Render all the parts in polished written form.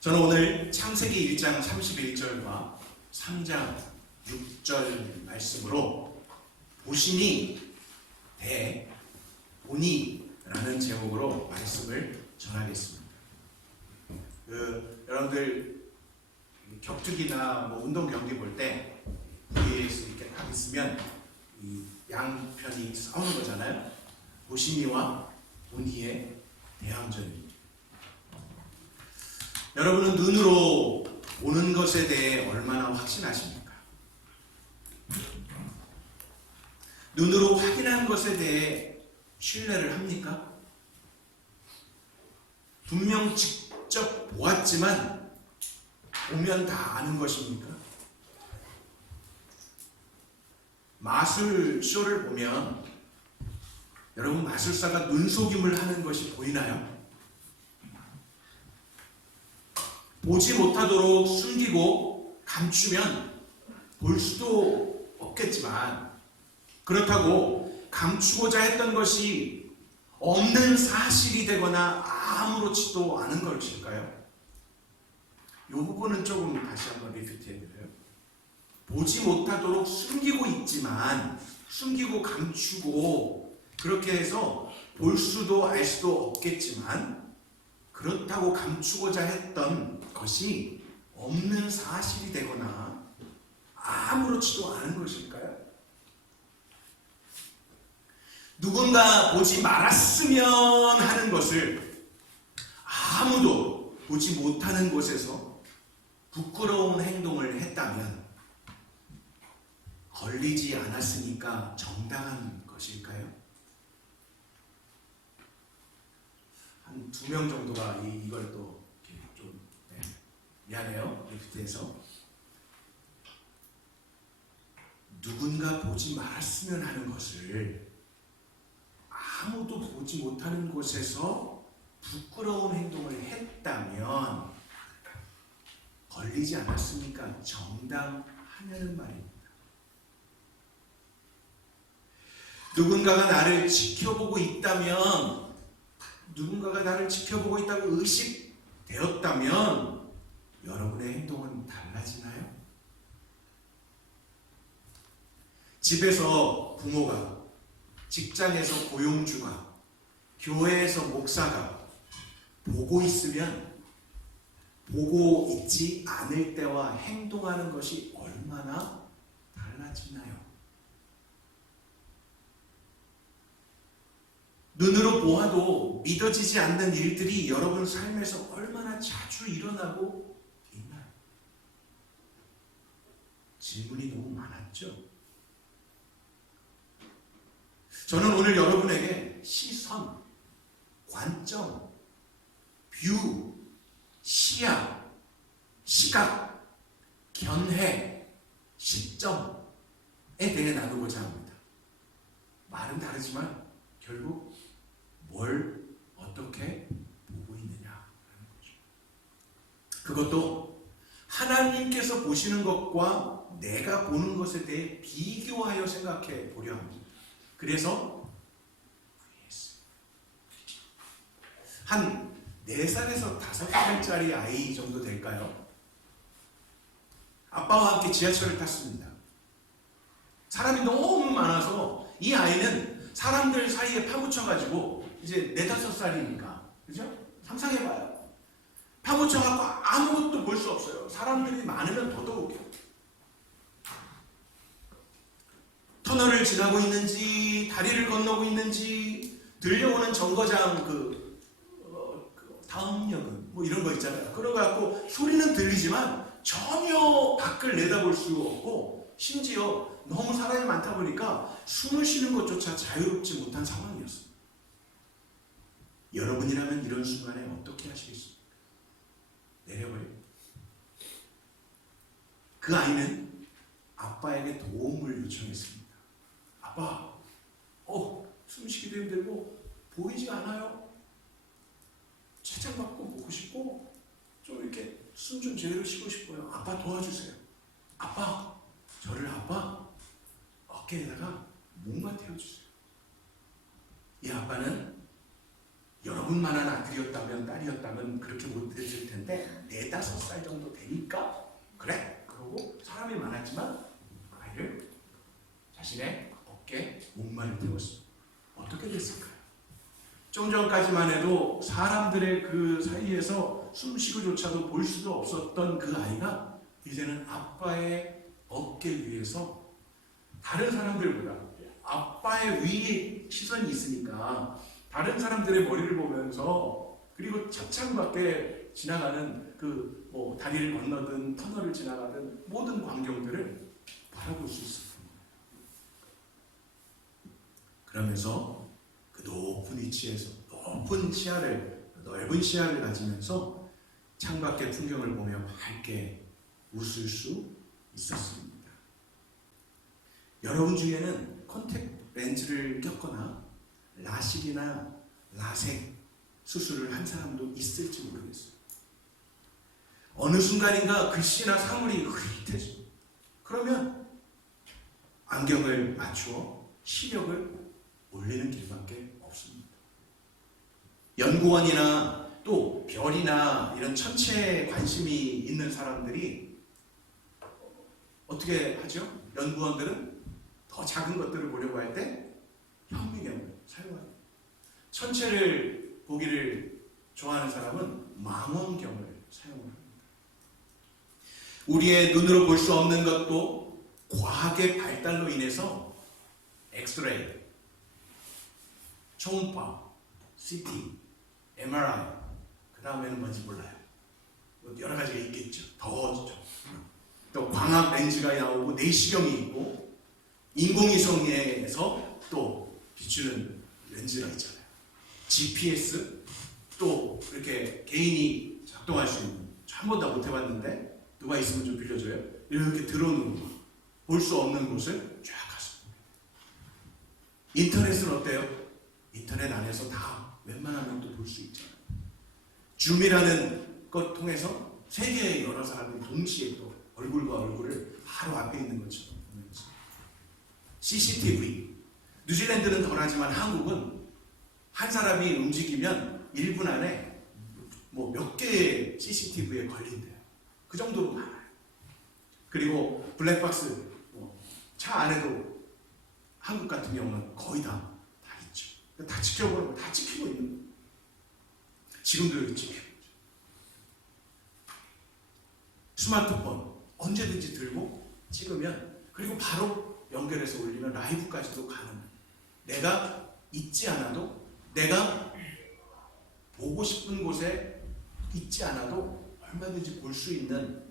저는 오늘 창세기 1장 31절과 3장 6절 말씀으로 보시니 대 보니라는 제목으로 말씀을 전하겠습니다. 여러분들 격투기나 운동 경기 볼 때 VA에서 이렇게 딱 있으면 이 양편이 싸우는 거잖아요. 보시니와 보니의 대항전입니다. 여러분은 눈으로 보는 것에 대해 얼마나 확신하십니까? 눈으로 확인한 것에 대해 신뢰를 합니까? 분명 직접 보았지만 보면 다 아는 것입니까? 마술쇼를 보면 여러분 마술사가 눈속임을 하는 것이 보이나요? 보지 못하도록 숨기고 감추면 볼 수도 없겠지만 그렇다고 감추고자 했던 것이 없는 사실이 되거나 아무렇지도 않은 것일까요? 이 부분은 조금 다시 한번 리피트해드려요. 보지 못하도록 숨기고 있지만 숨기고 감추고 그렇게 해서 볼 수도 알 수도 없겠지만 그렇다고 감추고자 했던 것이 없는 사실이 되거나 아무렇지도 않은 것일까요? 누군가 보지 말았으면 하는 것을 아무도 보지 못하는 곳에서 부끄러운 행동을 했다면 걸리지 않았으니까 정당한 것일까요? 한 2명 정도가 이걸 또 좀 미안해요. 리프트에서 누군가 보지 말았으면 하는 것을 아무도 보지 못하는 곳에서 부끄러운 행동을 했다면 걸리지 않았습니까? 정당하냐는 말입니다. 누군가가 나를 지켜보고 있다면 누군가가 나를 지켜보고 있다고 의식되었다면 여러분의 행동은 달라지나요? 집에서 부모가, 직장에서 고용주가, 교회에서 목사가 보고 있으면 보고 있지 않을 때와 행동하는 것이 얼마나 달라지나요? 눈으로 보아도 믿어지지 않는 일들이 여러분 삶에서 얼마나 자주 일어나고 있나요? 질문이 너무 많았죠? 저는 오늘 여러분에게 시선, 관점, 뷰, 시야, 시각, 견해, 시점에 대해 나누고자 합니다. 말은 다르지만 결국 뭘 어떻게 보고 있느냐라는 거죠. 그것도 하나님께서 보시는 것과 내가 보는 것에 대해 비교하여 생각해 보려 합니다. 그래서 한 4살에서 5살짜리 아이 정도 될까요? 아빠와 함께 지하철을 탔습니다. 사람이 너무 많아서 이 아이는 사람들 사이에 파묻혀가지고 이제 4, 5살이니까 그죠? 상상해봐요. 파묻혀갖고 아무것도 볼 수 없어요. 사람들이 많으면 더더욱이요. 터널을 지나고 있는지 다리를 건너고 있는지 들려오는 정거장 다음 역은 이런 거 있잖아요. 그래갖고 소리는 들리지만 전혀 밖을 내다볼 수 없고 심지어 너무 사람이 많다 보니까 숨을 쉬는 것조차 자유롭지 못한 상황이었어요. 여러분이라면 이런 순간에 어떻게 하시겠습니까? 내려버려요. 그 아이는 아빠에게 도움을 요청했습니다. 아빠, 숨쉬기도 힘들고 보이지가 않아요. 채장받고 보고 싶고 좀 이렇게 숨 좀 제대로 쉬고 싶어요. 아빠 도와주세요. 아빠, 저를 아빠 어깨에다가 목만 태워주세요. 이 아빠는 여러 여분만한 아들이었다면 딸이었다면 그렇게 못했을 텐데 4, 5살 정도 되니까 그래. 그러고 사람이 많았지만 아이를 자신의 어깨에 목마를 태웠어. 어떻게 됐을까요? 좀 전까지만 해도 사람들의 그 사이에서 숨쉬고조차도 볼 수도 없었던 그 아이가 이제는 아빠의 어깨 위에서 다른 사람들보다 아빠의 위에 시선이 있으니까 다른 사람들의 머리를 보면서 그리고 차창밖에 지나가는 그 뭐 다리를 건너든 터널을 지나가든 모든 광경들을 바라볼 수 있었습니다. 그러면서 그 높은 위치에서 넓은 시야를 가지면서 창밖의 풍경을 보며 밝게 웃을 수 있었습니다. 여러분 중에는 컨택 렌즈를 꼈거나 라식이나 라섹 수술을 한 사람도 있을지 모르겠어요. 어느 순간인가 글씨나 사물이 흐릿해져. 그러면 안경을 맞추어 시력을 올리는 길밖에 없습니다. 연구원이나 또 별이나 이런 천체에 관심이 있는 사람들이 어떻게 하죠? 연구원들은 더 작은 것들을 보려고 할 때 현미경을 사용합니다. 천체를 보기를 좋아하는 사람은 망원경을 사용합니다. 우리의 눈으로 볼 수 없는 것도 과학의 발달로 인해서 엑스레이, 초음파, CT, MRI, 그 다음에는 뭔지 몰라요. 여러 가지가 있겠죠. 더 또 광학 렌즈가 나오고 내시경이 있고 인공위성에서 또 비추는 렌즈가 있잖아요. GPS 또 이렇게 개인이 작동할 수 있는, 한 번도 못 해봤는데 누가 있으면 좀 빌려줘요. 이렇게 드론으로 볼 수 없는 곳을 쫙 갔습니다. 인터넷은 어때요? 인터넷 안에서 다 웬만하면 또 볼 수 있잖아요. 줌이라는 것 통해서 세계의 여러 사람들이 동시에 또 얼굴과 얼굴을 바로 앞에 있는 것처럼 보면서 CCTV, 뉴질랜드는 덜하지만 한국은 한 사람이 움직이면 1분 안에 뭐 몇 개의 CCTV에 걸린대요. 그 정도로 많아요. 그리고 블랙박스, 차 안에도 한국 같은 경우는 거의 다 있죠. 다 지켜보는 거, 다 지키고 있는 거예요. 지금도 이렇게 지키고 있죠. 스마트폰 언제든지 들고 찍으면, 그리고 바로 연결해서 올리면 라이브까지도 가능해요. 내가 있지 않아도, 내가 보고 싶은 곳에 있지 않아도 얼마든지 볼 수 있는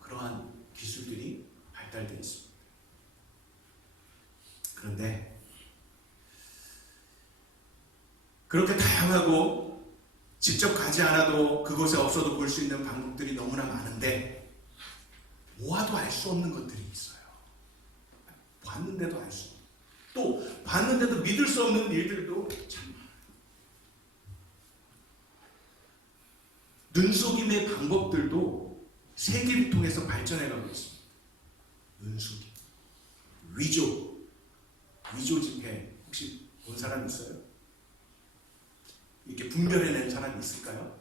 그러한 기술들이 발달되어 있습니다. 그런데 그렇게 다양하고 직접 가지 않아도 그곳에 없어도 볼 수 있는 방법들이 너무나 많은데 모아도 알 수 없는 것들이 있어요. 봤는데도 알 수 없는, 또 봤는데도 믿을 수 없는 일들도 참 많아요. 눈속임의 방법들도 세계를 통해서 발전해가고 있습니다. 눈속임, 위조 집회 혹시 본 사람 있어요? 이렇게 분별해낸 사람이 있을까요?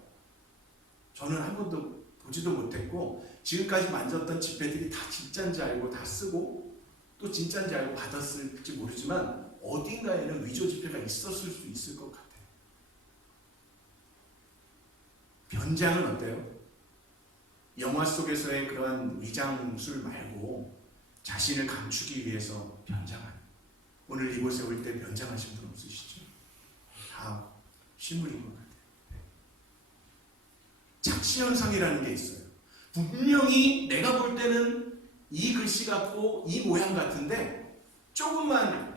저는 한 번도 보지도 못했고 지금까지 만졌던 집회들이 다 진짜인지 알고 다 쓰고 또 진짜인지 알고 받았을지 모르지만 어딘가에는 위조 집회가 있었을 수 있을 것 같아요. 변장은 어때요? 영화 속에서의 그러한 위장술 말고 자신을 감추기 위해서 변장하는, 오늘 이곳에 올 때 변장하신 분 없으시죠? 다 실물인 것 같아요. 착시현상이라는 게 있어요. 분명히 내가 볼 때는 이 글씨 같고 이 모양 같은데 조금만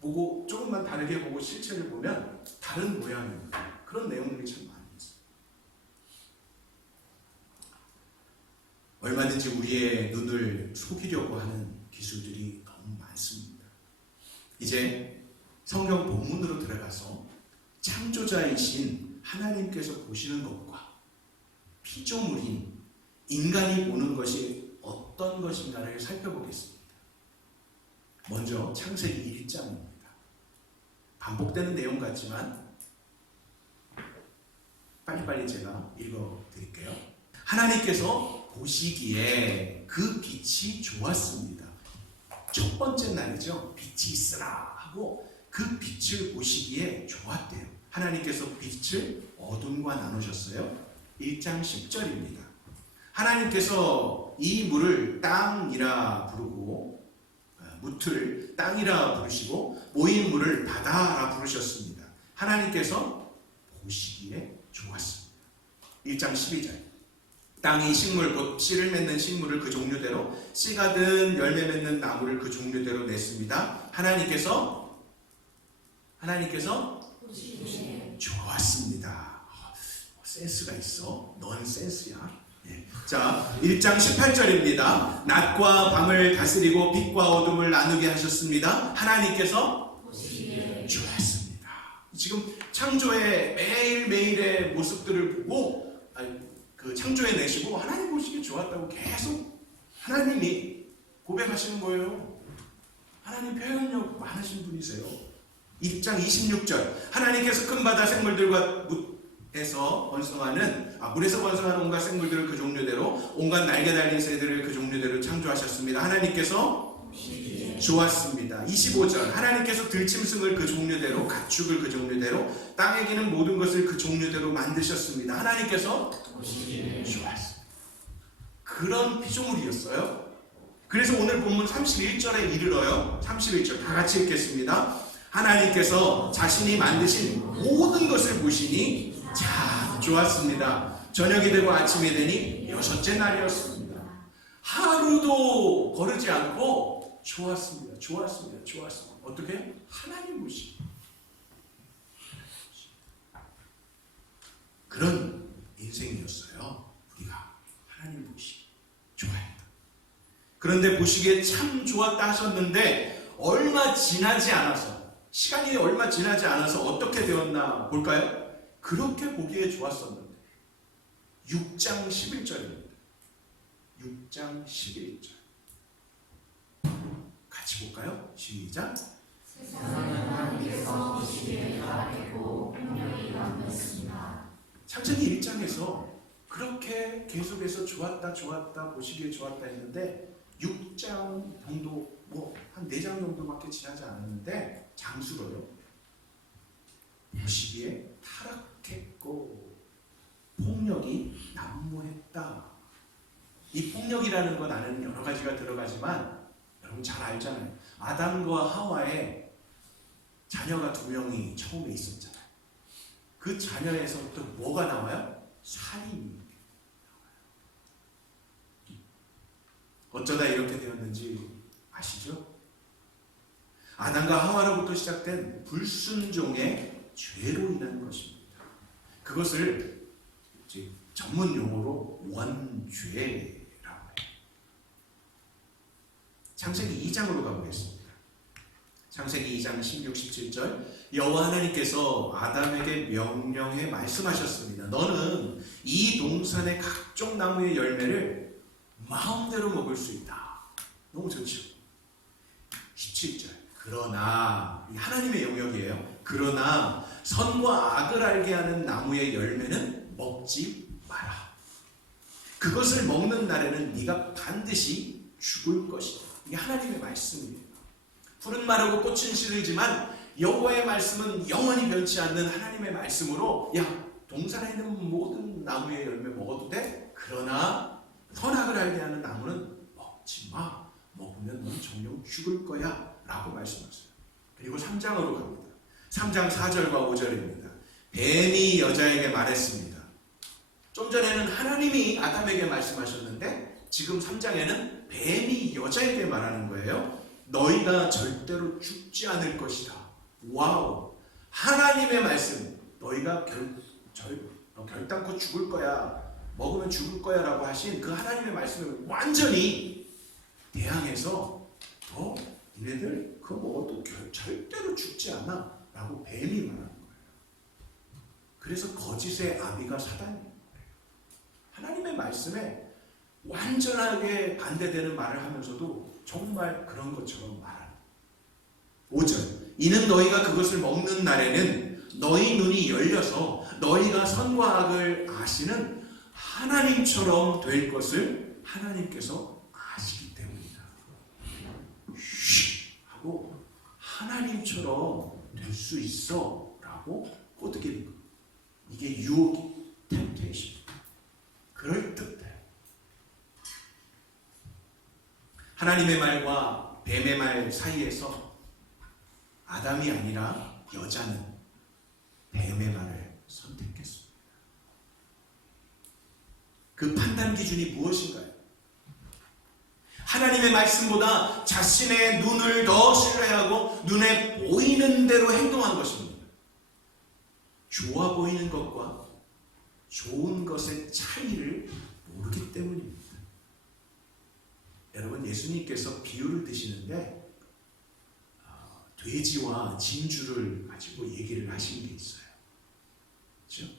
보고, 조금만 다르게 보고 실체를 보면 다른 모양입니다. 그런 내용들이 참 많아요. 얼마든지 우리의 눈을 속이려고 하는 기술들이 너무 많습니다. 이제 성경 본문으로 들어가서 창조자이신 하나님께서 보시는 것과 피조물인 인간이 보는 것이 어떤 것인가를 살펴보겠습니다. 먼저 창세기 1장입니다. 반복되는 내용 같지만 빨리빨리 제가 읽어드릴게요. 하나님께서 보시기에 그 빛이 좋았습니다. 첫 번째 날이죠. 빛이 있으라 하고 그 빛을 보시기에 좋았대요. 하나님께서 빛을 어둠과 나누셨어요. 1장 10절입니다. 하나님께서 이 물을 땅이라 부르고 무틀 땅이라 부르시고 모인 물을 바다라 부르셨습니다. 하나님께서 보시기에 좋았습니다. 1장 12절 땅이 식물 곧 씨를 맺는 식물을 그 종류대로 씨가 든 열매 맺는 나무를 그 종류대로 냈습니다. 하나님께서 좋았습니다. 센스가 있어. 넌 센스야. 자, 1장 18절입니다. 낮과 밤을 다스리고 빛과 어둠을 나누게 하셨습니다. 하나님께서 좋았습니다. 지금 창조의 매일매일의 모습들을 보고 그 창조해 내시고 하나님 보시기에 좋았다고 계속 하나님이 고백하시는 거예요. 하나님 표현력 많으신 분이세요. 1장 26절 하나님께서 큰 바다 생물들과 물에서 번성하는 온갖 생물들을 그 종류대로 온갖 날개 달린 새들을 그 종류대로 창조하셨습니다. 하나님께서 좋았습니다. 25절 하나님께서 들짐승을 그 종류대로 가축을 그 종류대로 땅에 기는 모든 것을 그 종류대로 만드셨습니다. 하나님께서 좋았습니다. 그런 피조물이었어요. 그래서 오늘 본문 31절에 이르러요. 31절 다 같이 읽겠습니다. 하나님께서 자신이 만드신 모든 것을 보시니 참 좋았습니다. 저녁이 되고 아침이 되니 여섯째 날이었습니다. 하루도 거르지 않고 좋았습니다. 어떻게? 하나님 보시기. 그런 인생이었어요. 우리가 하나님 보시기 좋아했다. 그런데 보시기에 참 좋았다 하셨는데 시간이 얼마 지나지 않아서 어떻게 되었나 볼까요? 그렇게 보기에 좋았었는데 6장 11절입니다. 6장 11절 같이 볼까요? 시작. 창세기 1장에서 그렇게 계속해서 좋았다 보시기에 좋았다 했는데 6장 정도 한 4장 정도밖에 지나지 않았는데 장수로요. 보시기에 타락했고 폭력이 난무했다. 이 폭력이라는 건 안에는 여러 가지가 들어가지만 여러분 잘 알잖아요. 아담과 하와의 자녀가 2명이 처음에 있었잖아요. 그 자녀에서부터 뭐가 나와요? 살인이 나와요. 어쩌다 이렇게 되었는지 아시죠? 아담과 하와로부터 시작된 불순종의 죄로 인한 것입니다. 그것을 전문 용어로 원죄라고 해요. 창세기 2장으로 가보겠습니다. 창세기 2장 16, 17절 여호와 하나님께서 아담에게 명령해 말씀하셨습니다. 너는 이 동산의 각종 나무의 열매를 마음대로 먹을 수 있다. 너무 좋죠. 17절 그러나 하나님의 영역이에요. 그러나 선과 악을 알게 하는 나무의 열매는 먹지 마라. 그것을 먹는 날에는 네가 반드시 죽을 것이다. 이게 하나님의 말씀이에요. 풀은 마르고 꽃은 시들지만 여호와의 말씀은 영원히 변치 않는 하나님의 말씀으로 동산에 있는 모든 나무의 열매 먹어도 돼. 그러나 선악을 알게 하는 나무는 먹지 마. 먹으면 넌 정녕 죽을 거야 라고 말씀하셨어요. 그리고 3장으로 갑니다. 3장 4절과 5절입니다. 뱀이 여자에게 말했습니다. 좀 전에는 하나님이 아담에게 말씀하셨는데 지금 3장에는 뱀이 여자에게 말하는 거예요. 너희가 절대로 죽지 않을 것이다. 와우! 하나님의 말씀, 너희가 결단코 죽을 거야, 먹으면 죽을 거야 라고 하신 그 하나님의 말씀을 완전히 대항해서 니네들 그거 먹어도 절대로 죽지 않아 라고 뱀이 말하는 거예요. 그래서 거짓의 아비가 사단인 거예요. 하나님의 말씀에 완전하게 반대되는 말을 하면서도 정말 그런 것처럼 말하는 5절 이는 너희가 그것을 먹는 날에는 너희 눈이 열려서 너희가 선과 악을 아시는 하나님처럼 될 것을 하나님께서 아시기 때문이다. 쉬 하고 하나님처럼 될 수 있어 라고 꼬드기는 거. 이게 유혹, 템테이션. 그럴 듯해. 하나님의 말과 뱀의 말 사이에서 아담이 아니라 여자는 뱀의 말을 선택했습니다. 그 판단 기준이 무엇인가요? 하나님의 말씀보다 자신의 눈을 더 신뢰하고 눈에 보이는 대로 행동한 것입니다. 좋아 보이는 것과 좋은 것의 차이를 모르기 때문입니다. 여러분, 예수님께서 비유를 드시는데 돼지와 진주를 가지고 얘기를 하신 게 있어요. 그렇죠?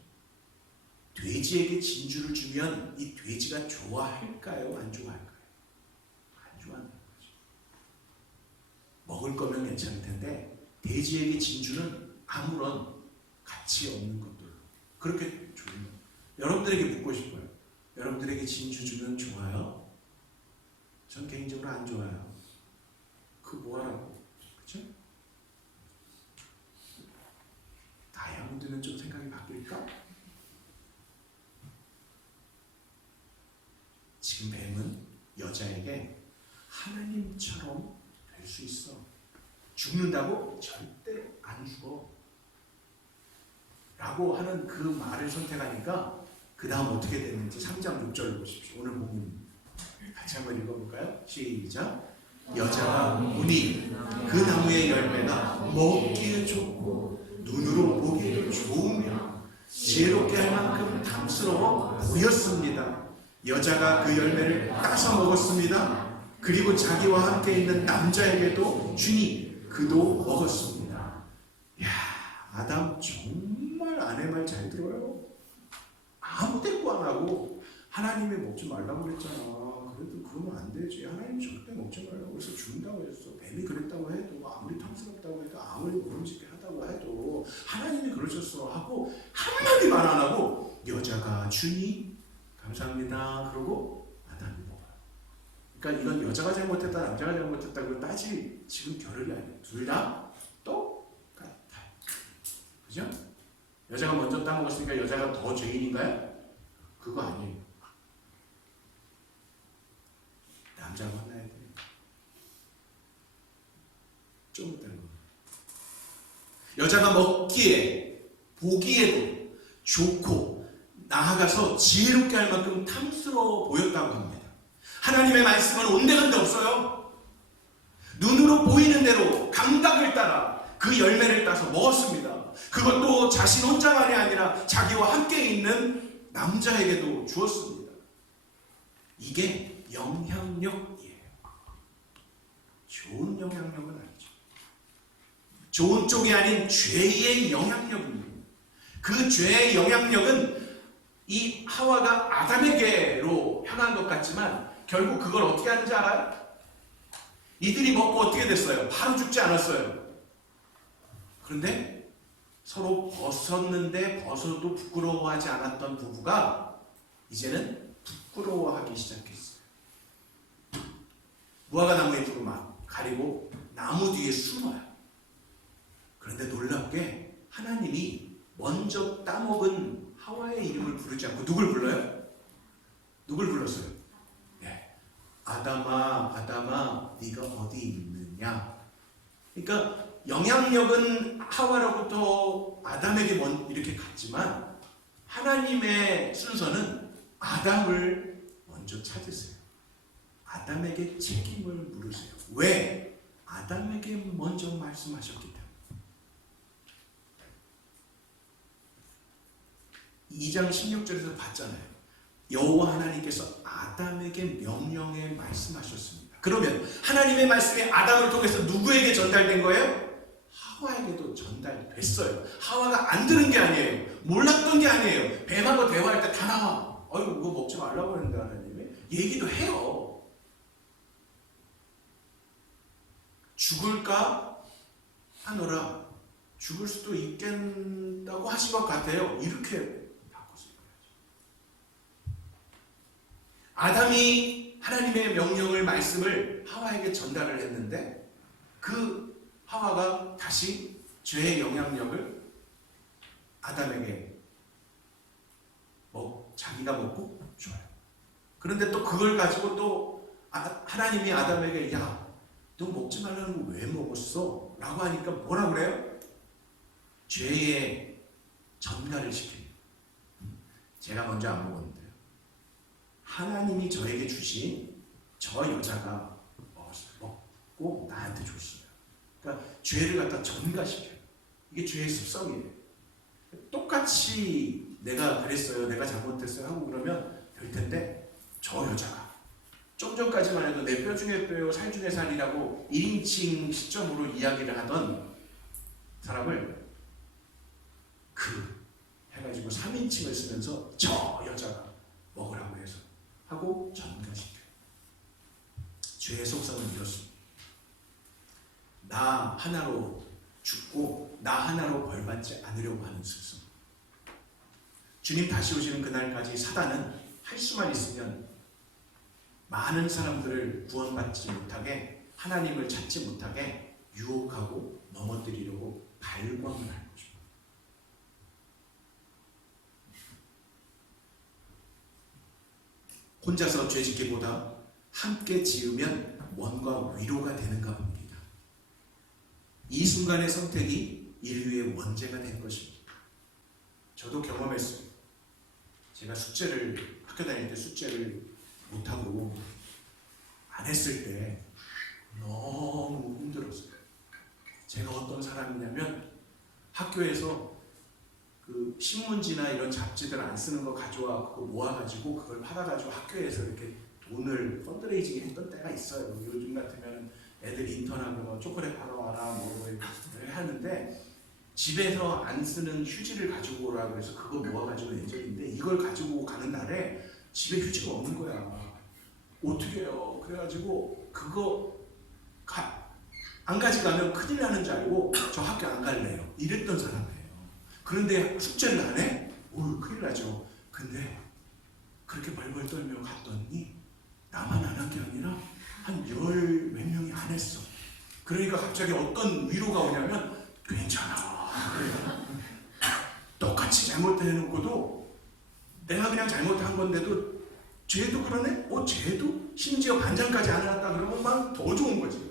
돼지에게 진주를 주면 이 돼지가 좋아할까요? 안 좋아할까요? 안 좋아하는 거죠. 먹을 거면 괜찮을 텐데 돼지에게 진주는 아무런 가치 없는 것들로 그렇게 주는 거예요. 여러분들에게 묻고 싶어요. 여러분들에게 진주 주면 좋아요? 전 개인적으로 안 좋아요. 그 뭐하라고? 그렇죠? 다이아몬드는 좀 생각이 바뀔까? 지금 뱀은 여자에게 하나님처럼 될 수 있어. 죽는다고? 절대 안 죽어. 라고 하는 그 말을 선택하니까 그 다음 어떻게 됐는지 3장 6절을 보십시오. 오늘 본문 같이 한번 읽어볼까요? 시작. 여자가 보니 그 나무의 열매가 먹기에 좋고 눈으로 보기에 좋으며 지혜롭게 할 만큼 탐스러워 보였습니다. 여자가 그 열매를 따서 먹었습니다. 그리고 자기와 함께 있는 남자에게도 주니 그도 먹었습니다. 이야, 아담 정말 아내 말 잘 들어요. 아무 때고 안 하고 하나님이 먹지 말라고 그랬잖아. 그래도 그러면 안 되지. 하나님 절대 먹지 말라고 해서 준다고 했어. 뱀이 그랬다고 해도 아무리 탐스럽다고 해도 아무리 모름지게 하다고 해도 하나님이 그러셨어 하고 한마디만 안 하고 여자가 주니 감사합니다 그러고 아담이 먹어요. 그러니까 이건 여자가 잘못했다 남자가 잘못했다 그걸 따질 지금 겨를이 아니에요. 둘 다 똑같아. 그죠? 여자가 먼저 따먹었으니까 여자가 더 죄인인가요? 그거 아니에요. 남자가 혼나야 돼요. 좀 이따 여자가 먹기에 보기에도 좋고 나아가서 지혜롭게 할 만큼 탐스러워 보였다고 합니다. 하나님의 말씀은 온데간데 없어요. 눈으로 보이는 대로 감각을 따라 그 열매를 따서 먹었습니다. 그것도 자신 혼자만이 아니라 자기와 함께 있는 남자에게도 주었습니다. 이게 영향력이에요. 좋은 영향력은 아니죠. 좋은 쪽이 아닌 죄의 영향력입니다. 그 죄의 영향력은 이 하와가 아담에게로 향한 것 같지만 결국 그걸 어떻게 하는지 알아요? 이들이 먹고 어떻게 됐어요? 바로 죽지 않았어요. 그런데 서로 벗었는데 벗어도 부끄러워하지 않았던 부부가 이제는 부끄러워하기 시작했어요. 무화과 나무의 잎으로 막 가리고 나무 뒤에 숨어요. 그런데 놀랍게 하나님이 먼저 따먹은 하와의 이름을 부르지 않고 누굴 불러요? 누굴 불렀어요? 네. 아담아, 아담아, 네가 어디 있느냐? 그러니까 영향력은 하와로부터 아담에게 이렇게 갔지만 하나님의 순서는 아담을 먼저 찾으세요. 아담에게 책임을 물으세요. 왜? 아담에게 먼저 말씀하셨기 때문에. 2장 16절에서 봤잖아요. 여호와 하나님께서 아담에게 명령에 말씀하셨습니다. 그러면 하나님의 말씀이 아담을 통해서 누구에게 전달된 거예요? 하와에게도 전달됐어요. 하와가 안 들은 게 아니에요. 몰랐던 게 아니에요. 뱀하고 대화할 때 다 나와. 어이구 그거 먹지 말라고 했는데 하나님이 얘기도 해요. 죽을까? 하노라 죽을 수도 있겠다고 하신 것 같아요. 이렇게 바꿨어요. 아담이 하나님의 명령을 말씀을 하와에게 전달을 했는데 그 하와가 다시 죄의 영향력을 아담에게 자기가 먹고 줘요. 그런데 또 그걸 가지고 또 하나님이 아담에게 야, 너 먹지 말라는 거 왜 먹었어? 라고 하니까 뭐라 그래요? 죄의 전가를 시켜요. 제가 먼저 안 먹었는데요. 하나님이 저에게 주신 저 여자가 먹고 나한테 줬어요. 그러니까 죄를 갖다 전가시켜요. 이게 죄의 습성이에요. 똑같이 내가 그랬어요, 내가 잘못했어요 하고 그러면 될 텐데 저 여자가 좀 전까지만 해도 내 뼈 중에 뼈요 살 중에 살이라고 1인칭 시점으로 이야기를 하던 사람을 해가지고 3인칭을 쓰면서 저 여자가 먹으라고 해서 하고 전가시켜요. 죄의 속성은 이렇습니다. 나 하나로 죽고 나 하나로 벌받지 않으려고 하는 습성. 주님 다시 오시는 그날까지 사단은 할 수만 있으면 많은 사람들을 구원받지 못하게, 하나님을 찾지 못하게 유혹하고 넘어뜨리려고 발광을 할 것입니다. 혼자서 죄 짓기보다 함께 지으면 뭔가 위로가 되는가 봅니다. 이 순간의 선택이 인류의 원죄가 된 것입니다. 저도 경험했습니다. 제가 학교 다닐 때 숙제를 못하고 안 했을 때 너무 힘들었어요. 제가 어떤 사람이냐면 학교에서 그 신문지나 이런 잡지들 안 쓰는 거 가져와 그거 모아가지고 그걸 팔아가지고 학교에서 이렇게 돈을 펀드레이징 했던 때가 있어요. 요즘 같으면 애들 인턴하고 뭐 초콜릿 팔아와라 뭐 하는데 집에서 안 쓰는 휴지를 가지고 오라고 해서 그거 모아가지고 낸 적이 있는데 이걸 가지고 가는 날에 집에 휴지가 없는 거야. 어떻게 해요? 그래가지고 그거 안 가져가면 큰일 나는 줄 알고 저 학교 안 갈래요. 이랬던 사람이에요. 그런데 숙제를 안 해? 큰일 나죠. 근데 그렇게 벌벌 떨며 갔더니 나만 안 한 게 아니라 한 몇 명이 안 했어. 그러니까 갑자기 어떤 위로가 오냐면 괜찮아. 똑같이 잘못해놓고도 내가 그냥 잘못한 건데도 쟤도 그러네? 쟤도? 심지어 반장까지 안 해놨다 그러면 막 더 좋은 거지.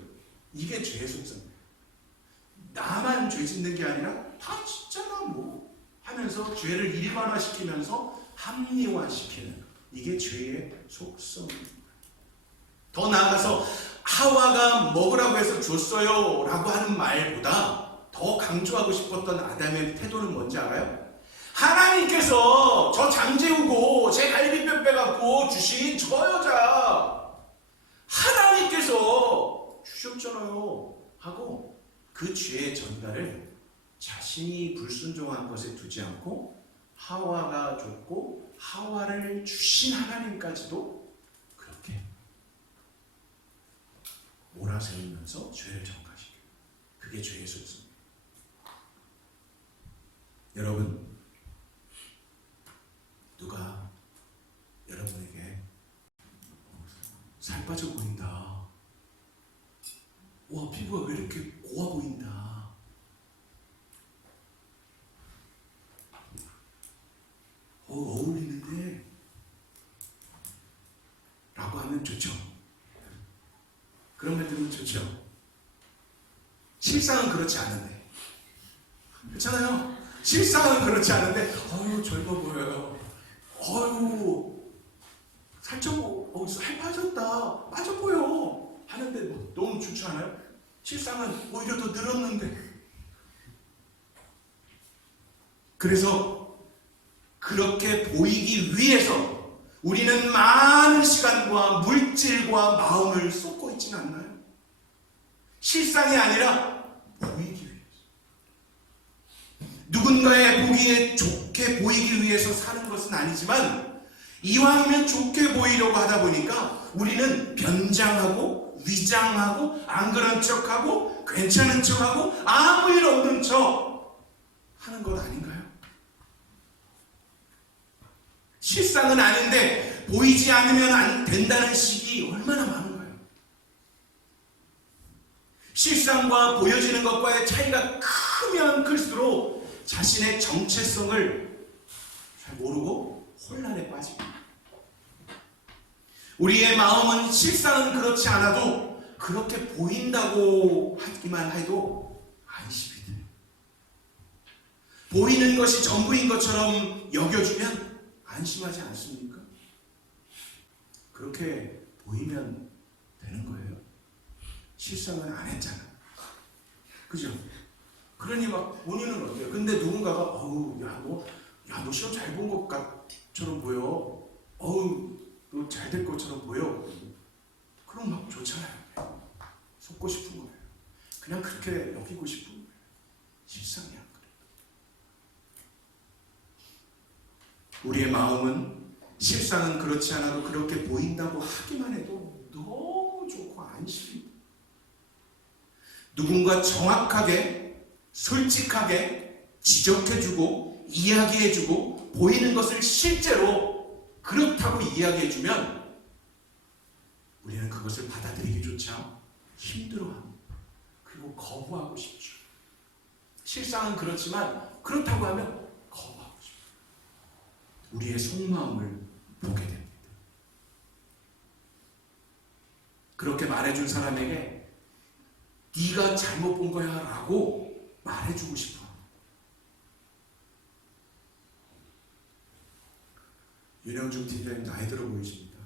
이게 죄의 속성. 나만 죄 짓는 게 아니라 다 짓잖아 뭐 하면서 죄를 일반화시키면서 합리화시키는 이게 죄의 속성입니다. 더 나아가서 하와가 먹으라고 해서 줬어요 라고 하는 말보다 더 강조하고 싶었던 아담의 태도는 뭔지 알아요? 하나님께서 저 장재우고 제 갈비뼈 빼갖고 주신 저 여자 하나님께서 주셨잖아요 하고 그 죄의 전가를 자신이 불순종한 것에 두지 않고 하와가 줬고 하와를 주신 하나님까지도 그렇게 몰아세우면서 죄를 전가시켜요. 그게 죄의 속성입니다. 여러분, 누가 여러분에게 살 빠져 보인다, 와 피부가 왜 이렇게 고와 보인다, 어울리는데 라고 하면 좋죠. 그런 말 들으면 좋죠. 실상은 그렇지 않은데, 그렇잖아요. 실상은 그렇지 않은데 젊어 보여요. 살쪄, 살 빠졌다, 빠져 보여 하는데 너무 좋지 않아요? 실상은 오히려 더 늘었는데. 그래서 그렇게 보이기 위해서 우리는 많은 시간과 물질과 마음을 쏟고 있지는 않나요? 실상이 아니라 보이기 위해서, 누군가의 보기에 좋게 보이기 위해서 사는 것은 아니지만 이왕이면 좋게 보이려고 하다 보니까 우리는 변장하고 위장하고 안 그런 척하고 괜찮은 척하고 아무 일 없는 척 하는 것 아닌가요? 실상은 아닌데 보이지 않으면 안 된다는 식이 얼마나 많은가요? 실상과 보여지는 것과의 차이가 크면 클수록 자신의 정체성을 잘 모르고 혼란에 빠집니다. 우리의 마음은 실상은 그렇지 않아도 그렇게 보인다고 하기만 해도 안심이 돼요. 보이는 것이 전부인 것처럼 여겨주면 안심하지 않습니까? 그렇게 보이면 되는 거예요. 실상은 안 했잖아. 그죠? 그러니 막 본인은 어때요? 근데 누군가가 어우 너 시험 잘 본 것처럼 보여. 어우 너 잘 될 것처럼 보여. 그럼 막 좋잖아요. 속고 싶은 거예요. 그냥 그렇게 여기고 싶은 거예요. 실상이 안 그래요. 우리의 마음은 실상은 그렇지 않아도 그렇게 보인다고 하기만 해도 너무 좋고 안심이. 누군가 정확하게 솔직하게 지적해주고 이야기해주고 보이는 것을 실제로 그렇다고 이야기해주면 우리는 그것을 받아들이기조차 힘들어합니다. 그리고 거부하고 싶죠. 실상은 그렇지만 그렇다고 하면 거부하고 싶죠. 우리의 속마음을 보게 됩니다. 그렇게 말해준 사람에게 네가 잘못 본 거야 라고 말해주고 싶어. 윤영중 팀장님 나이 들어 보이십니다.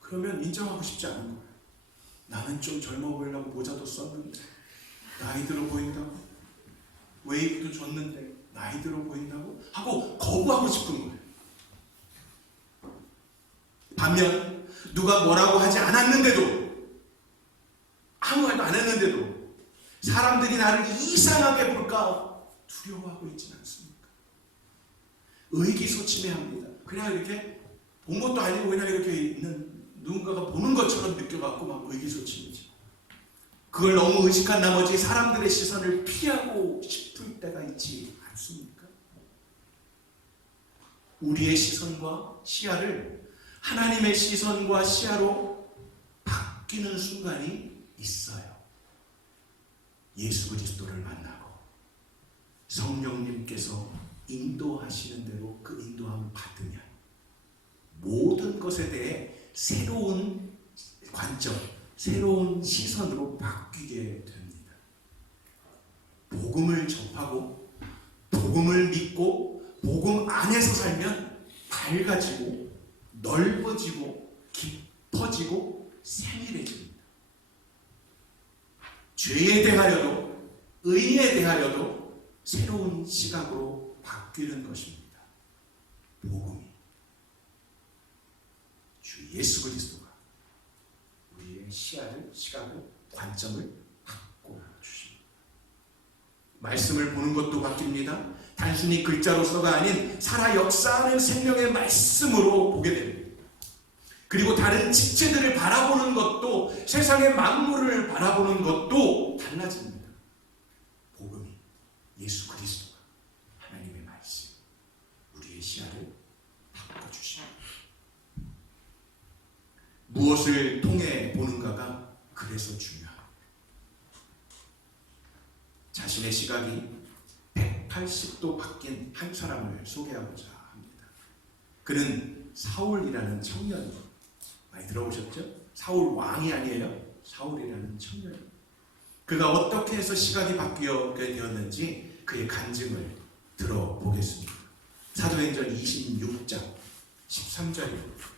그러면 인정하고 싶지 않은 거예요. 나는 좀 젊어 보이려고 모자도 썼는데 나이 들어 보인다고? 웨이브도 줬는데 나이 들어 보인다고? 하고 거부하고 싶은 거예요. 반면 누가 뭐라고 하지 않았는데도 아무 말도 안 했는데도 사람들이 나를 이상하게 볼까 두려워하고 있지는 않습니까? 의기소침해합니다. 그냥 이렇게 본 것도 아니고 그냥 이렇게 있는 누군가가 보는 것처럼 느껴갖고 막 의기소침해지. 그걸 너무 의식한 나머지 사람들의 시선을 피하고 싶을 때가 있지 않습니까? 우리의 시선과 시야를 하나님의 시선과 시야로 바뀌는 순간이 있어요. 예수 그리스도를 만나고 성령님께서 인도하시는 대로 그 인도함을 받으면 모든 것에 대해 새로운 관점, 새로운 시선으로 바뀌게 됩니다. 복음을 접하고 복음을 믿고 복음 안에서 살면 밝아지고 넓어지고 깊어지고 세밀해집니다. 죄에 대하여도 의에 대하여도 새로운 시각으로 바뀌는 것입니다. 복음이 주 예수 그리스도가 우리의 시야를, 시각을, 관점을 바꿔주십니다. 말씀을 보는 것도 바뀝니다. 단순히 글자로서가 아닌 살아 역사하는 생명의 말씀으로 보게 됩니다. 그리고 다른 지체들을 바라보는 것도 세상의 만물을 바라보는 것도 달라집니다. 복음이 예수 그리스도가 하나님의 말씀 우리의 시야를 바꿔주십니다. 무엇을 통해 보는가가 그래서 중요합니다. 자신의 시각이 180도 바뀐 한 사람을 소개하고자 합니다. 그는 사울이라는 청년이에요. 많이 들어보셨죠? 사울 왕이 아니에요. 사울이라는 청년이에요. 그가 어떻게 해서 시각이 바뀌게 되었는지 그의 간증을 들어보겠습니다. 사도행전 26장 13절입니다.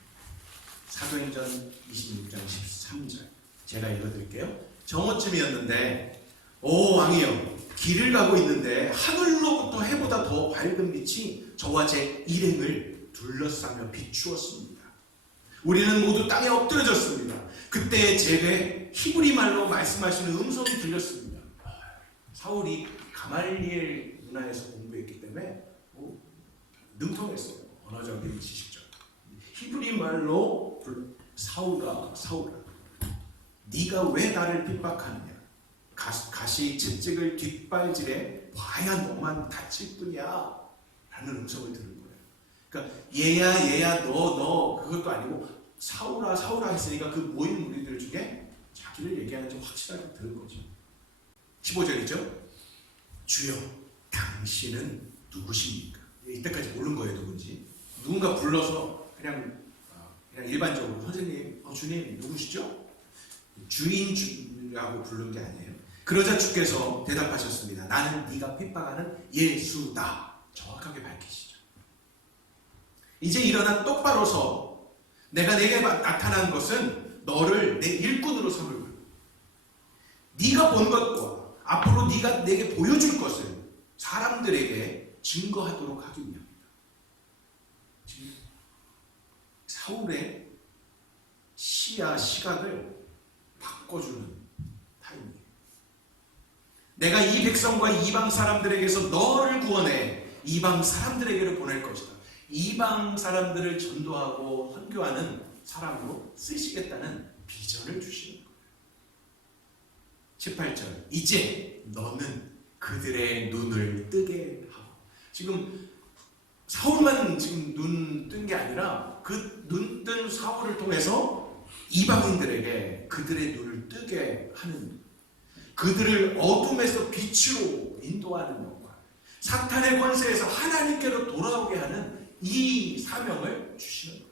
사도행전 26장 13절 제가 읽어드릴게요. 정오쯤이었는데 오 왕이여 길을 가고 있는데 하늘로부터 해보다 더 밝은 빛이 저와 제 일행을 둘러싸며 비추었습니다. 우리는 모두 땅에 엎드려졌습니다. 그때 제게 히브리 말로 말씀하시는 음성이 들렸습니다. 사울이 가말리엘 문화에서 공부했기 때문에 능통했어요. 언어적인 지식적. 히브리 말로 사울아 네가 왜 나를 핍박하느냐? 가시 채찍을 뒷발질에 봐야 너만 다칠 뿐이야 라는 음성을 들은 거예요. 그러니까 얘야 너 그것도 아니고 사울아 했으니까 그 모인 무리들 중에 자기를 얘기하는지 확실하게 들은 거죠. 15절이죠. 주여 당신은 누구십니까? 이때까지 모르는 거예요. 누군지. 누군가 불러서 그냥 일반적으로 선생님 주님 누구시죠? 주인이라고 부른 게 아니에요. 그러자 주께서 대답하셨습니다. 나는 네가 핍박하는 예수다. 정확하게 밝히시죠. 이제 일어나 똑바로 서. 내게 나타난 것은 너를 내 일꾼으로 삼을 거야. 네가 본 것과 앞으로 네가 내게 보여줄 것을 사람들에게 증거하도록 하기 위함이다. 지금 사울의 시각을 바꿔주는 타임이에요. 내가 이 백성과 이방 사람들에게서 너를 구원해 이방 사람들에게로 보낼 것이다. 이방 사람들을 전도하고 선교하는 사람으로 쓰시겠다는 비전을 주시는 거예요. 18절 이제 너는 그들의 눈을 뜨게 하고. 지금 사울만 지금 눈 뜬 게 아니라 그 눈 뜬 사울을 통해서 이방인들에게 그들의 눈을 뜨게 하는, 그들을 어둠에서 빛으로 인도하는 역할, 사탄의 권세에서 하나님께로 돌아오게 하는 이 사명을 주시는 거예요.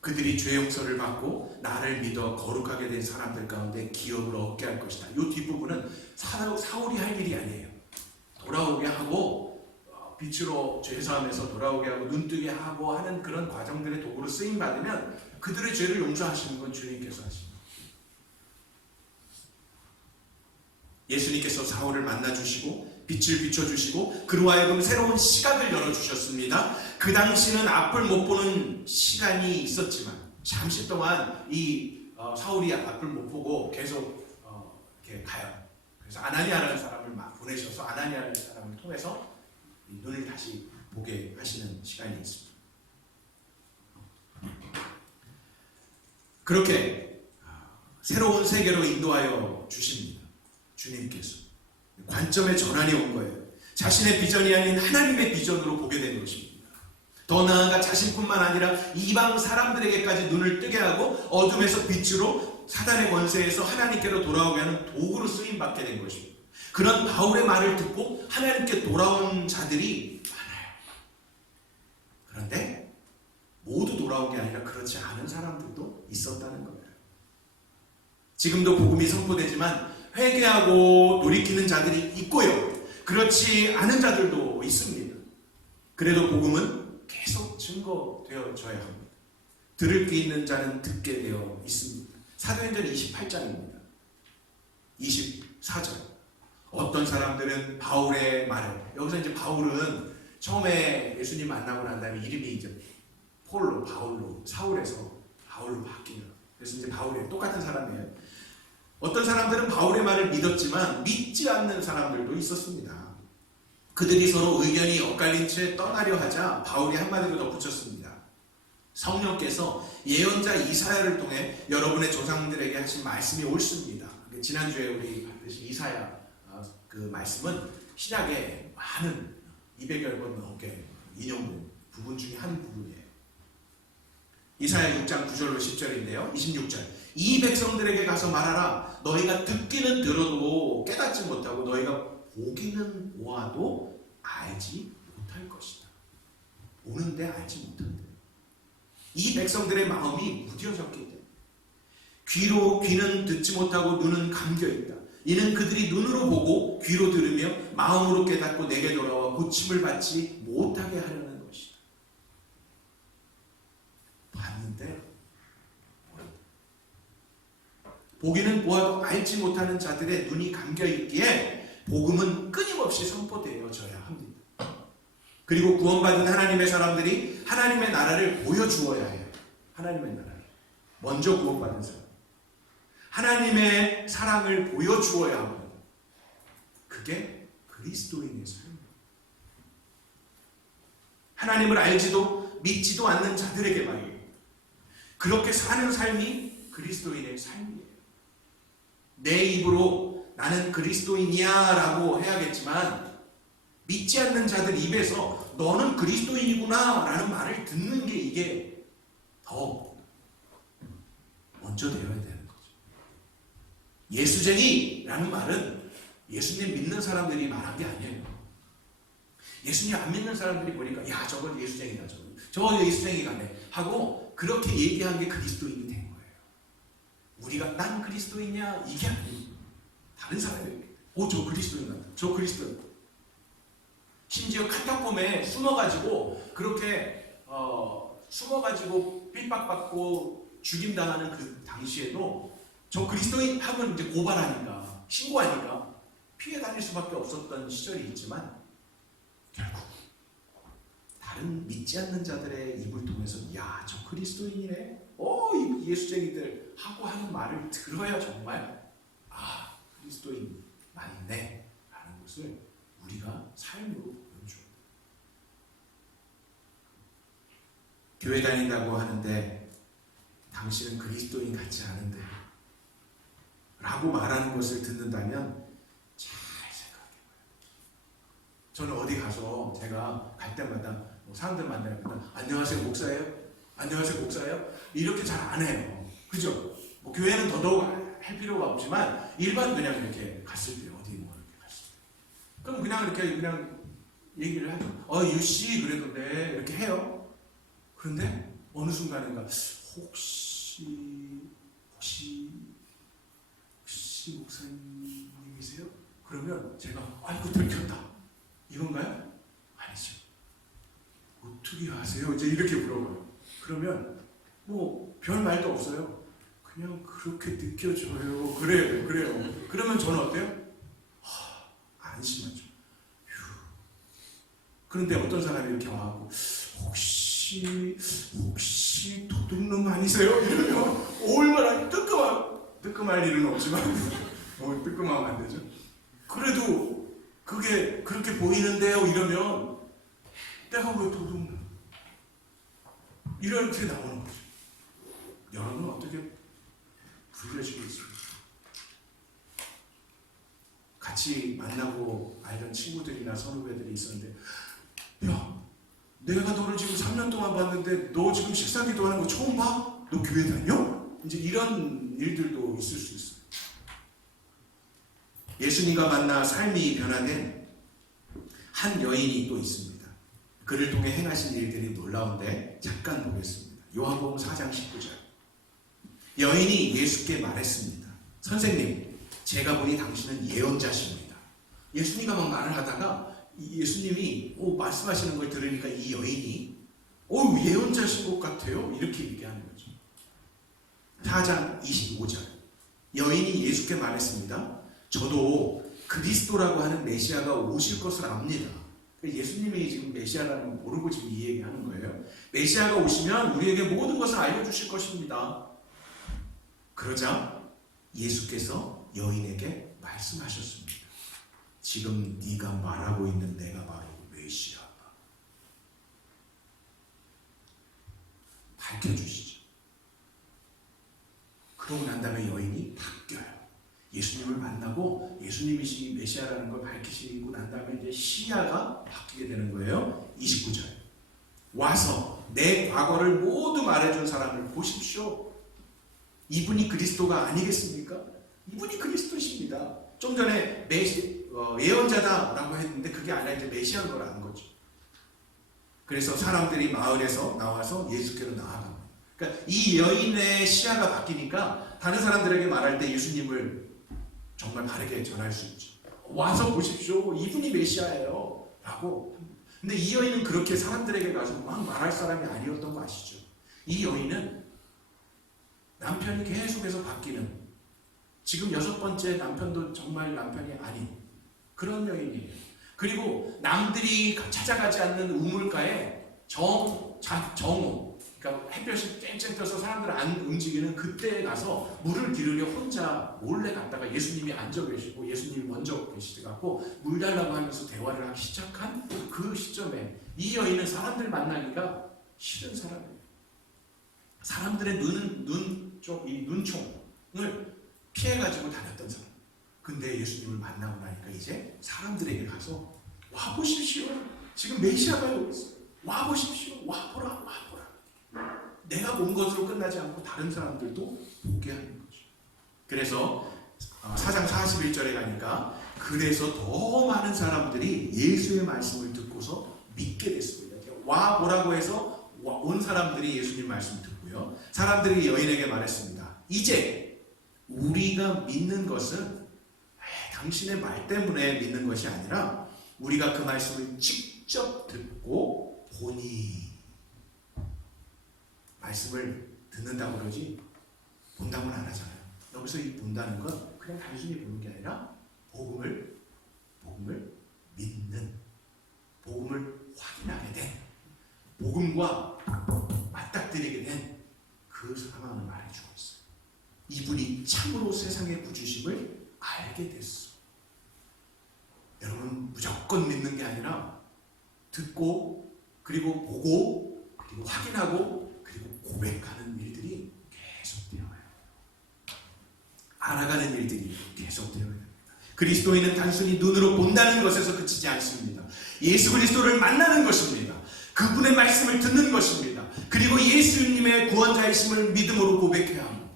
그들이 죄 용서를 받고 나를 믿어 거룩하게 된 사람들 가운데 기업을 얻게 할 것이다. 이 뒷부분은 사울이 할 일이 아니에요. 돌아오게 하고 빛으로 죄사함에서 돌아오게 하고 눈뜨게 하고 하는 그런 과정들의 도구로 쓰임 받으면 그들의 죄를 용서하시는 건 주님께서 하십니다. 예수님께서 사울을 만나주시고 빛을 비춰주시고 그로 하여금 새로운 시각을 열어주셨습니다. 그 당시는 앞을 못 보는 시간이 있었지만 잠시 동안 이 사울이 앞을 못 보고 계속 이렇게 가요. 그래서 아나니아라는 사람을 보내셔서 아나니아라는 사람을 통해서 눈을 다시 보게 하시는 시간이 있습니다. 그렇게 새로운 세계로 인도하여 주십니다. 주님께서 관점의 전환이 온 거예요. 자신의 비전이 아닌 하나님의 비전으로 보게 된 것입니다. 더 나아가 자신뿐만 아니라 이방 사람들에게까지 눈을 뜨게 하고 어둠에서 빛으로 사단의 권세에서 하나님께로 돌아오게 하는 도구로 쓰임받게 된 것입니다. 그런 바울의 말을 듣고 하나님께 돌아온 자들이 많아요. 그런데 모두 돌아온 게 아니라 그렇지 않은 사람들도 있었다는 거예요. 지금도 복음이 선포되지만 회개하고 돌이키는 자들이 있고요. 그렇지 않은 자들도 있습니다. 그래도 복음은 계속 증거되어져야 합니다. 들을 귀 있는 자는 듣게 되어 있습니다. 사도행전 28장입니다. 24절. 어떤 사람들은 바울의 말을, 여기서 이제 바울은 처음에 예수님 만나고 난 다음에 이름이 이제 바울로, 사울에서 바울로 바뀌어요. 그래서 이제 바울이 똑같은 사람이에요. 어떤 사람들은 바울의 말을 믿었지만 믿지 않는 사람들도 있었습니다. 그들이 서로 의견이 엇갈린 채 떠나려 하자 바울이 한마디로 덧붙였습니다. 성령께서 예언자 이사야를 통해 여러분의 조상들에게 하신 말씀이 옳습니다. 지난주에 우리 봤듯이 이사야 그 말씀은 신약에 많은 200여 번 넘게 인용된 부분 중에 한 부분이에요. 이사야 6장 9절로 10절인데요. 26절. 이 백성들에게 가서 말하라. 너희가 듣기는 들어도 깨닫지 못하고 너희가 보기는 보아도 알지 못할 것이다. 보는데 알지 못한대. 이 백성들의 마음이 무뎌졌기 때문에 귀는 듣지 못하고 눈은 감겨있다. 이는 그들이 눈으로 보고 귀로 들으며 마음으로 깨닫고 내게 돌아와 고침을 받지 못하게 하려는 것이다. 봤는데 보기는 보아도 알지 못하는 자들의 눈이 감겨있기에 복음은 끊임없이 선포되어져야 합니다. 그리고 구원받은 하나님의 사람들이 하나님의 나라를 보여주어야 해요. 하나님의 나라를 먼저 구원받은 사람, 하나님의 사랑을 보여주어야 합니다. 그게 그리스도인의 삶이에요. 하나님을 알지도 믿지도 않는 자들에게 말이에요. 그렇게 사는 삶이 그리스도인의 삶이에요. 내 입으로 나는 그리스도인이야 라고 해야겠지만 믿지 않는 자들 입에서 너는 그리스도인이구나 라는 말을 듣는 게 이게 더 먼저 되어야 되는 거죠. 예수쟁이라는 말은 예수님 믿는 사람들이 말한 게 아니에요. 예수님 안 믿는 사람들이 보니까 야 저건 예수쟁이다, 저거 예수쟁이 같네 하고 그렇게 얘기한 게 그리스도인이 된 거예요. 우리가 난 그리스도인이야 이게 아니에요. 다른 사람이 저 그리스도인 같다, 저 그리스도인. 심지어 카타콤에 숨어가지고 그렇게 숨어가지고 핍박받고 죽임당하는 그 당시에도 저 그리스도인 하면 이제 고발하니까 신고하니까 피해 다닐 수밖에 없었던 시절이 있지만 결국 다른 믿지 않는 자들의 입을 통해서 야 저 그리스도인이네, 이 예수쟁이들 하고 하는 말을 들어야 정말 그리스도인 맞네 라는 것을 우리가 삶으로 보여줘요. 교회 다닌다고 하는데 당신은 그리스도인 같지 않은데 라고 말하는 것을 듣는다면 잘 생각해봐요. 저는 어디 가서 제가 갈 때마다 사람들 만날 때마다 안녕하세요 목사예요? 안녕하세요 목사예요? 이렇게 잘 안 해요. 그죠? 교회는 더더욱 할 필요가 없지만 일반 그냥 이렇게 갔을 때 어디 이렇게 갔을 때 그럼 그냥 이렇게 그냥 얘기를 하죠. 유씨 그래도 네 이렇게 해요. 그런데 어느 순간인가 혹시 목사님이세요? 그러면 제가 아이고 들켰다 이건가요? 아니죠. 어떻게 아세요? 이제 이렇게 물어봐요. 그러면 별 말도 없어요. 그냥 그렇게 느껴져요. 그래요. 그러면 저는 어때요? 안심하죠. 그런데 어떤 사람이 이렇게 와갖고 혹시 도둑놈 아니세요? 이러면 얼마나 뜨끔할 일은 없지만 뜨끔하면 안 되죠. 그래도 그게 그렇게 보이는데요 이러면 내가 왜 도둑놈 이렇게 나오는 거죠. 여러분은 어떻게 불려지겠습니까? 같이 만나고 알던 친구들이나 선후배들이 있었는데 야 내가 너를 지금 3년 동안 봤는데 너 지금 식사기도 하는 거 처음 봐? 너 교회 다녀? 이제 이런 일들도 있을 수 있어요. 예수님과 만나 삶이 변화된 한 여인이 또 있습니다. 그를 통해 행하신 일들이 놀라운데 잠깐 보겠습니다. 요한복음 4장 19절. 여인이 예수께 말했습니다. 선생님, 제가 보니 당신은 예언자십니다. 예수님과 막 말을 하다가 예수님이 말씀하시는 걸 들으니까 이 여인이 예언자신 것 같아요. 이렇게 얘기하는 거죠. 4장 25절. 여인이 예수께 말했습니다. 저도 그리스도라고 하는 메시아가 오실 것을 압니다. 예수님이 지금 메시아라는 걸 모르고 지금 이 얘기하는 거예요. 메시아가 오시면 우리에게 모든 것을 알려주실 것입니다. 그러자 예수께서 여인에게 말씀하셨습니다. 지금 네가 말하고 있는 내가 바로 메시아다. 밝혀주시죠. 그러고 난 다음에 여인이 바뀌어요. 예수님을 만나고 예수님이 메시아라는 걸 밝히시고 난 다음에 이제 시야가 바뀌게 되는 거예요. 29절. 와서 내 과거를 모두 말해준 사람을 보십시오. 이분이 그리스도가 아니겠습니까? 이분이 그리스도십니다. 좀 전에 예언자다라고 했는데 그게 아니라 이제 메시아인 걸 아는 거죠. 그래서 사람들이 마을에서 나와서 예수께로 나아갑니다. 그러니까 이 여인의 시야가 바뀌니까 다른 사람들에게 말할 때 예수님을 정말 바르게 전할 수 있죠. 와서 보십시오. 이분이 메시아예요. 라고. 근데 이 여인은 그렇게 사람들에게 가서 막 말할 사람이 아니었던 거 아시죠? 이 여인은 남편이 계속해서 바뀌는, 지금 6번째 남편도 정말 남편이 아닌 그런 여인이에요. 그리고 남들이 찾아가지 않는 우물가에 정오, 그러니까 햇볕이 쨍쨍 떠서 사람들 안 움직이는 그때에 가서 물을 기르려 혼자 몰래 갔다가 예수님이 앉아 계시고 예수님이 먼저 계시갖고 물 달라고 하면서 대화를 하기 시작한 그 시점에 이 여인은 사람들 만나기가 싫은 사람이에요. 사람들의 눈총을 피해가지고 다녔던 사람. 근데 예수님을 만나고 나니까 이제 사람들에게 가서 와 보십시오. 지금 메시아가 여기 있어요. 와 보십시오. 와 보라. 와 보라. 내가 본 것으로 끝나지 않고 다른 사람들도 보게 하는 거죠. 그래서 4장 41절에 가니까 그래서 더 많은 사람들이 예수의 말씀을 듣고서 믿게 됐습니다. 와 보라고 해서 온 사람들이 예수님 말씀 듣고요. 사람들이 여인에게 말했습니다. 이제 우리가 믿는 것은 당신의 말 때문에 믿는 것이 아니라 우리가 그 말씀을 직접 듣고 보니. 말씀을 듣는다고 그러지 본다고는 안 하잖아요. 여기서 이 본다는 건 그냥 단순히 보는 게 아니라 복음을 믿는, 복음을 확인하게 된, 복음과 맞닥뜨리게 된 그 상황을 말해주고 있어요. 이분이 참으로 세상의 구주심을 알게 됐어. 여러분 무조건 믿는 게 아니라 듣고 그리고 보고 그리고 확인하고 그리고 고백하는 일들이 계속되어요. 알아가는 일들이 계속되어야 됩니다. 그리스도인은 단순히 눈으로 본다는 것에서 그치지 않습니다. 예수 그리스도를 만나는 것입니다. 그분의 말씀을 듣는 것입니다. 그리고 예수님의 구원자이심을 믿음으로 고백해야 합니다.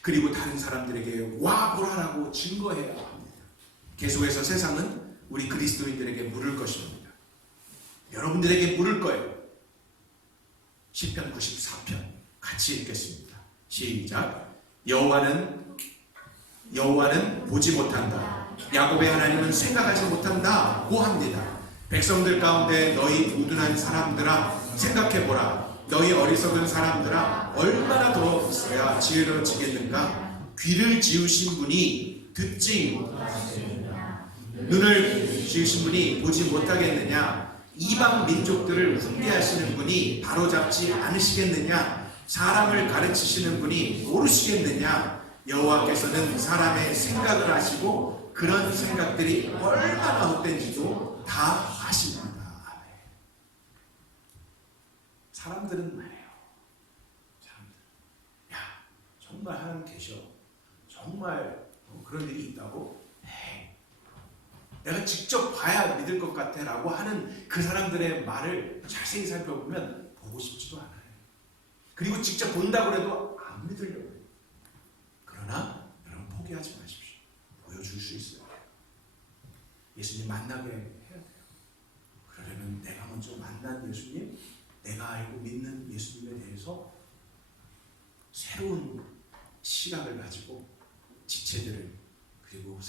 그리고 다른 사람들에게 와 보라라고 증거해야 합니다. 계속해서 세상은 우리 그리스도인들에게 물을 것입니다. 여러분들에게 물을 거예요. 시편 94편 같이 읽겠습니다. 시작. 여호와는 보지 못한다. 야곱의 하나님은 생각하지 못한다고 합니다. 백성들 가운데 너희 우둔한 사람들아 생각해보라. 너희 어리석은 사람들아 얼마나 더 있어야 지혜로워지겠는가. 귀를 지으신 분이 듣지 못하겠느냐. 눈을 지으신 분이 보지 못하겠느냐. 이방 민족들을 훈계하시는 분이 바로잡지 않으시겠느냐. 사람을 가르치시는 분이 모르시겠느냐. 여호와께서는 사람의 생각을 하시고 그런 생각들이 얼마나 헛된지도 다 아십니다. 사람들은 말해요. 야 정말 하나님 계셔. 정말 그런 일이 있다고? 내가 직접 봐야 믿을 것 같아 라고 하는 그 사람들의 말을 자세히 살펴보면 보고 싶지도 않아요. 그리고 직접 본다고 해도 안 믿으려고 해요. 그러나 여러분 포기하지 마십시오. 보여줄 수 있어요. 예수님 만나게 해야 돼요. 그러려면 내가 먼저 만난 예수님, 내가 알고 믿는 예수님에 대해서 새로운 시각을 가지고 지체들을 그리고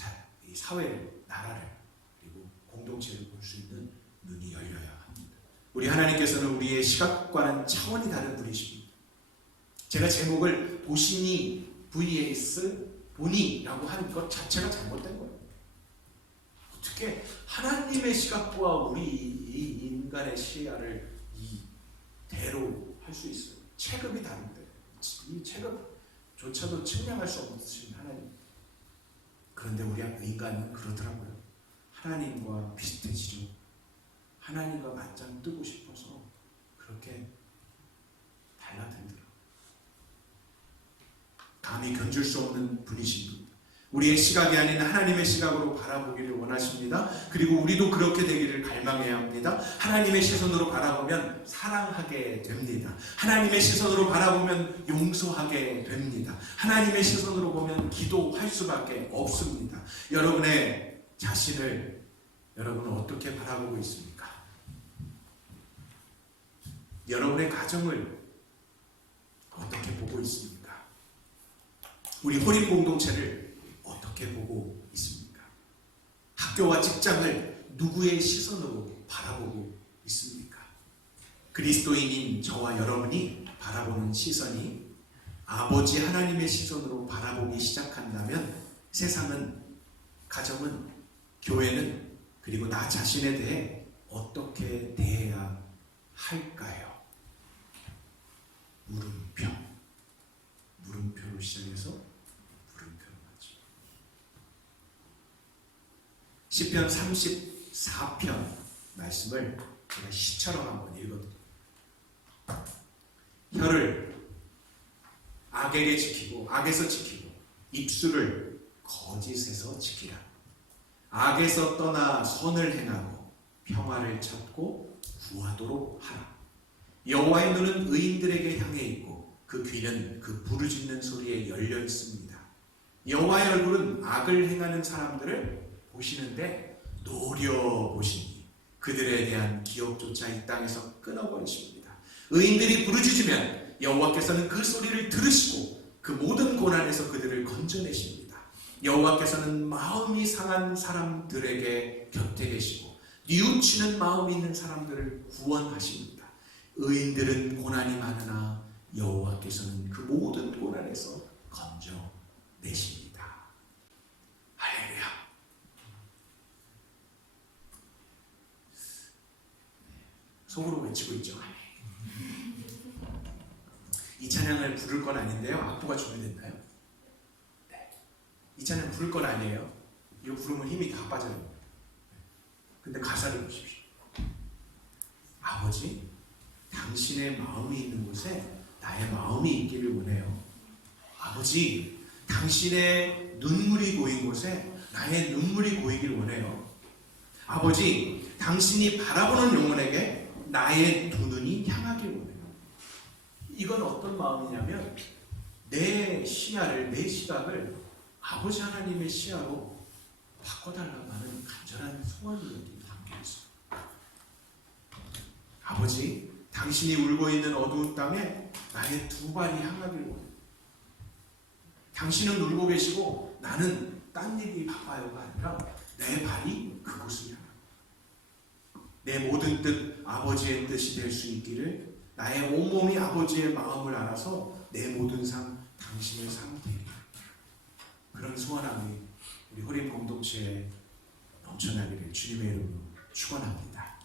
이 사회를, 나라를 그리고 공동체를 볼 수 있는 눈이 열려야 합니다. 우리 하나님께서는 우리의 시각과는 차원이 다른 분이십니다. 제가 제목을 보시니 vs 보니라고 하는 것 자체가 잘못된 거예요. 어떻게 하나님의 시각과 우리 이 인간의 시야를 이대로 할 수 있어요? 체급이 다른데 이 체급조차도 측량할 수 없으신 하나님. 그런데 우리 인간은 그러더라고요. 하나님과 비슷해지죠. 하나님과 맞짱 뜨고 싶어서 그렇게 달라들더라고요. 감히 견줄 수 없는 분이십니다. 우리의 시각이 아닌 하나님의 시각으로 바라보기를 원하십니다. 그리고 우리도 그렇게 되기를 갈망해야 합니다. 하나님의 시선으로 바라보면 사랑하게 됩니다. 하나님의 시선으로 바라보면 용서하게 됩니다. 하나님의 시선으로 보면 기도할 수밖에 없습니다. 여러분의 자신을 여러분은 어떻게 바라보고 있습니까? 여러분의 가정을 어떻게 보고 있습니까? 우리 혼인 공동체를 어떻게 보고 있습니까? 학교와 직장을 누구의 시선으로 바라보고 있습니까? 그리스도인인 저와 여러분이 바라보는 시선이 아버지 하나님의 시선으로 바라보기 시작한다면 세상은, 가정은, 교회는 그리고 나 자신에 대해 어떻게 대해야 할까요? 물음표로 시작해서 물음표로 맞죠. 시편 34편 말씀을 제가 시처럼 한번 읽어드립니다. 혀를 악에게 지키고 악에서 지키고 입술을 거짓에서 지키라. 악에서 떠나 선을 행하고 평화를 찾고 구하도록 하라. 여호와의 눈은 의인들에게 향해 있고 그 귀는 그 부르짖는 소리에 열려 있습니다. 여호와의 얼굴은 악을 행하는 사람들을 보시는데 노려보시니 그들에 대한 기억조차 이 땅에서 끊어버리십니다. 의인들이 부르짖으면 여호와께서는 그 소리를 들으시고 그 모든 고난에서 그들을 건져내십니다. 여호와께서는 마음이 상한 사람들에게 곁에 계시고 뉘우치는 마음이 있는 사람들을 구원하십니다. 의인들은 고난이 많으나 여호와께서는 그 모든 고난에서 건져내십니다. 할렐루야. 속으로 외치고 있죠. 이 찬양을 부를 건 아닌데요. 악보가 준비됐나요? 네. 이 찬양 부를 건 아니에요. 이거 부르면 힘이 다 빠져요. 근데 가사를 보십시오. 아버지, 당신의 마음이 있는 곳에 나의 마음이 있기를 원해요. 아버지, 당신의 눈물이 고인 곳에 나의 눈물이 고이길 원해요. 아버지, 당신이 바라보는 영혼에게 나의 두 눈이 향하길 원해요. 이건 어떤 마음이냐면 내 시야를, 내 시각을 아버지 하나님의 시야로 바꿔달라고 하는 간절한 소원이 담겨 있어요. 아버지, 당신이 울고 있는 어두운 땅에 나의 두 발이 향하길 원해요. 당신은 울고 계시고 나는 딴 일이 바빠요가 아니라 내 발이 그곳을 향합니다. 내 모든 뜻 아버지의 뜻이 될 수 있기를, 나의 온몸이 아버지의 마음을 알아서 내 모든 삶 당신의 삶이 되길, 그런 소원함이 우리 호림 공동체에 넘쳐나기를 주님의 이름으로 축원합니다.